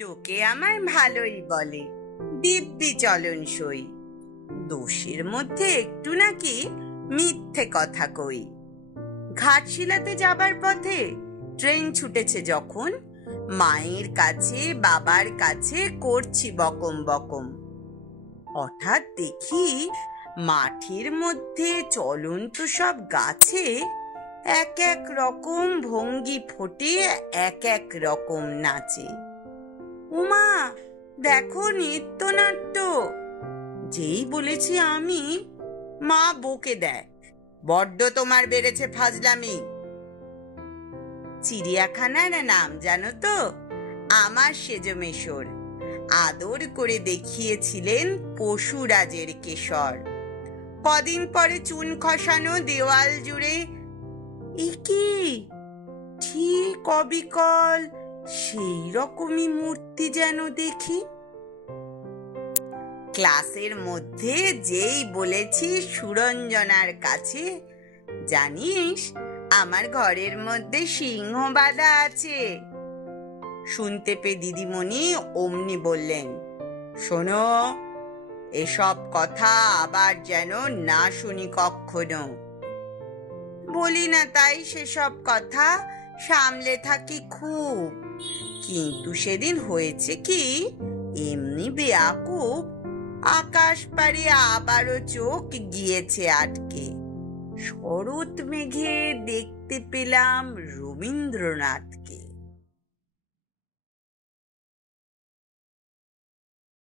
লোকে আমায় ভালোই বলে, দিব্যি চলনসই। দোষের মধ্যে একটু নাকি মিথ্যে কথা কই। ঘাটশিলাতে যাবার পথে ট্রেন ছুটেছে যখন, মায়ের কাছে বাবার কাছে করছি বকম বকম। হঠাৎ দেখি মাঠের মধ্যে চলন্ত সব গাছে এক এক রকম ভঙ্গি ফোটে, এক এক রকম নাচে। উমা, দেখো নৃত্যনাট্য! যেই বলেছি আমি, মা বকে দেয়, বড্ড তোমার বেড়েছে ফাজলামি। চিড়িয়াখানার নাম জানো তো? আমার সেজমেশর আদর করে দেখিয়েছিলেন পশুরাজের কেশর। কদিন পরে চুন খসানো দেওয়াল জুড়ে কি ঠিক অবিকল সেই রকমই মূর্তি যেন দেখি। ক্লাসের মধ্যে যেই বলেছি সুরঞ্জনার কাছে, জানিস আমার ঘরের মধ্যে সিংহ বাঁধা আছে। শুনতে পেয়ে দিদিমণি অমনি বললেন, শোনো, এসব কথা আবার যেন না শুনি কখনো। বলি না তাই সেসব কথা, সামলে থাকি খুব। কিন্তু সেদিন হয়েছে কি, এমনি বেয়াকুব, আকাশ পাড়ে আবারও চোখ গিয়েছে আটকে। শরৎ মেঘে দেখতে পেলাম রবীন্দ্রনাথকে।